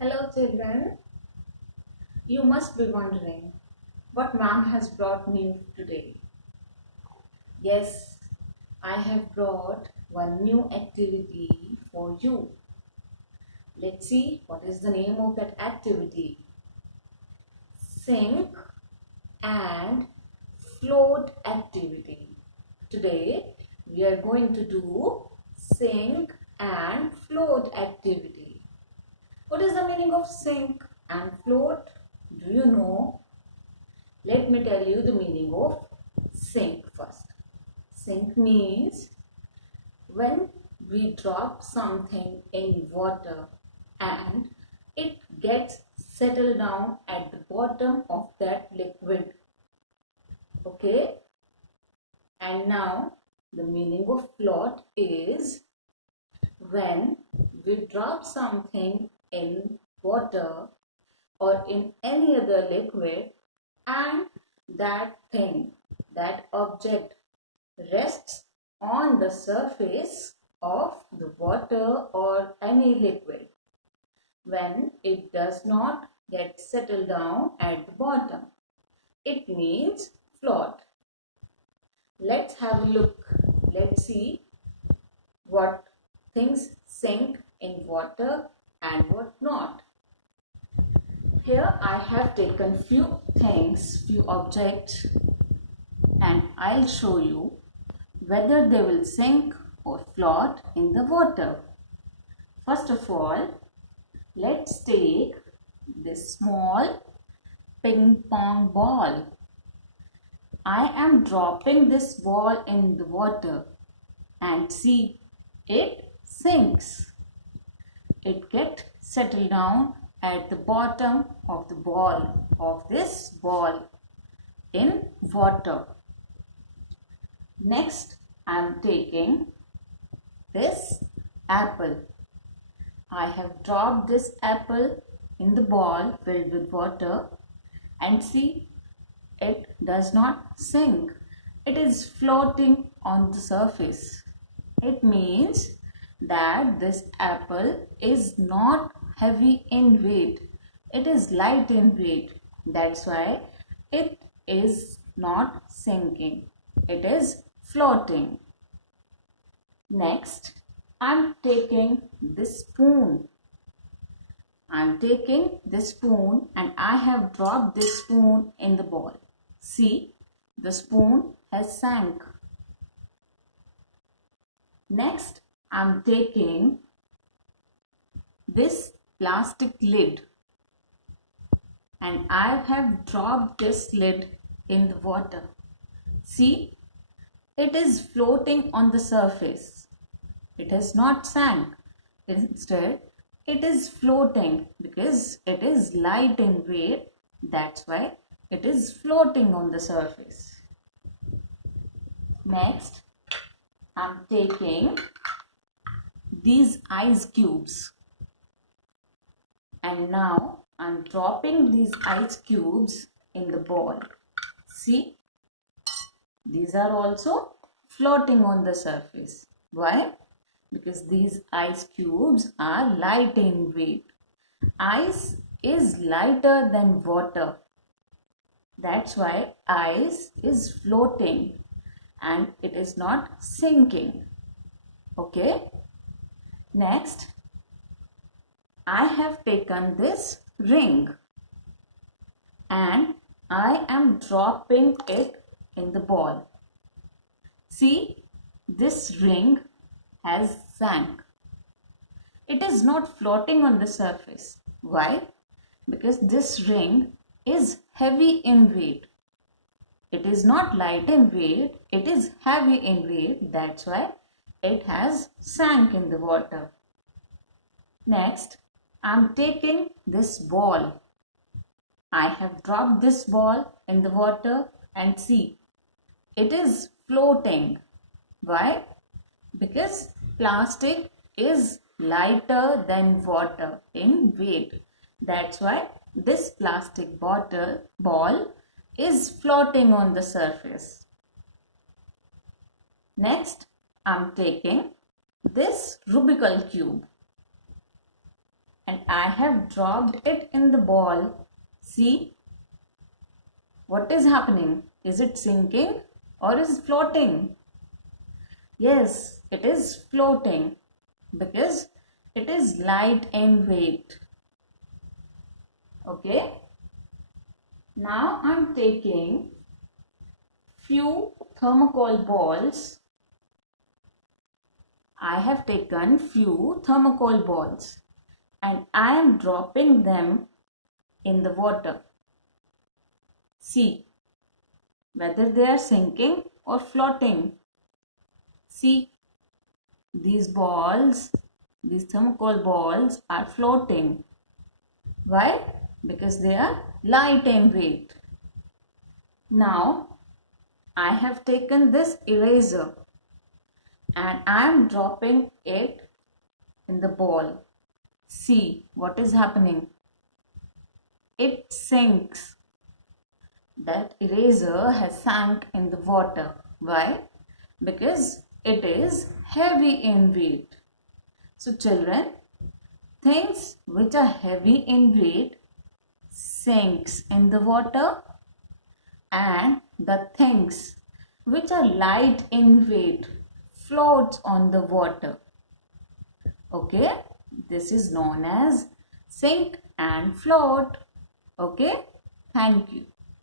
Hello children, you must be wondering what ma'am has brought me today. Yes, I have brought one new activity for you. Let's see what is the name of that activity. Sink and float activity. Today we are going to do sink and float activity. What is the meaning of sink and float? Do you know? Let me tell you the meaning of sink first. Sink means when we drop something in water and it gets settled down at the bottom of that liquid. Okay? And now the meaning of float is when we drop something in water or in any other liquid and that thing, that object rests on the surface of the water or any liquid when it does not get settled down at the bottom. It means float. Let's have a look. Let's see what things sink in water and what not. Here I have taken few things, few objects, and I'll show you whether they will sink or float in the water. First of all, let's take this small ping pong ball. I am dropping this ball in the water and see, it sinks. It gets settled down at the bottom of the ball, of this ball in water. Next, I am taking this apple. I have dropped this apple in the ball filled with water and see, it does not sink. It is floating on the surface. It means that this apple is not heavy in weight. It is light in weight. That's why it is not sinking. It is floating. Next, I'm taking this spoon. I'm taking this spoon and I have dropped this spoon in the bowl. See, the spoon has sank. Next, I'm taking this plastic lid and I have dropped this lid in the water. See, it is floating on the surface. It has not sank. Instead, it is floating because it is light in weight. That's why it is floating on the surface. Next, I'm taking these ice cubes. And now I'm dropping these ice cubes in the bowl. See, these are also floating on the surface. Why? Because these ice cubes are light in weight. Ice is lighter than water. That's why ice is floating and it is not sinking. Okay? Next, I have taken this ring and I am dropping it in the ball. See, this ring has sank. It is not floating on the surface. Why? Because this ring is heavy in weight. It is not light in weight, it is heavy in weight. That's why it has sank in the water. Next, I am taking this ball. I have dropped this ball in the water and see, it is floating. Why? Because plastic is lighter than water in weight. That's why this plastic ball is floating on the surface. Next, I'm taking this Rubik's cube. and I have dropped it in the ball. See what is happening? Is it sinking or is it floating? Yes, it is floating because it is light in weight. Okay. Now I'm taking few thermocol balls. I have taken few thermocol balls and I am dropping them in the water. See whether they are sinking or floating. See, these balls, these thermocol balls are floating. Why? Because they are light in weight. Now I have taken this eraser and I am dropping it in the ball. See what is happening. It sinks. That eraser has sank in the water. Why? Because it is heavy in weight. So children, things which are heavy in weight sinks in the water, and the things which are light in weight floats on the water. Okay, this is known as sink and float. Okay, thank you.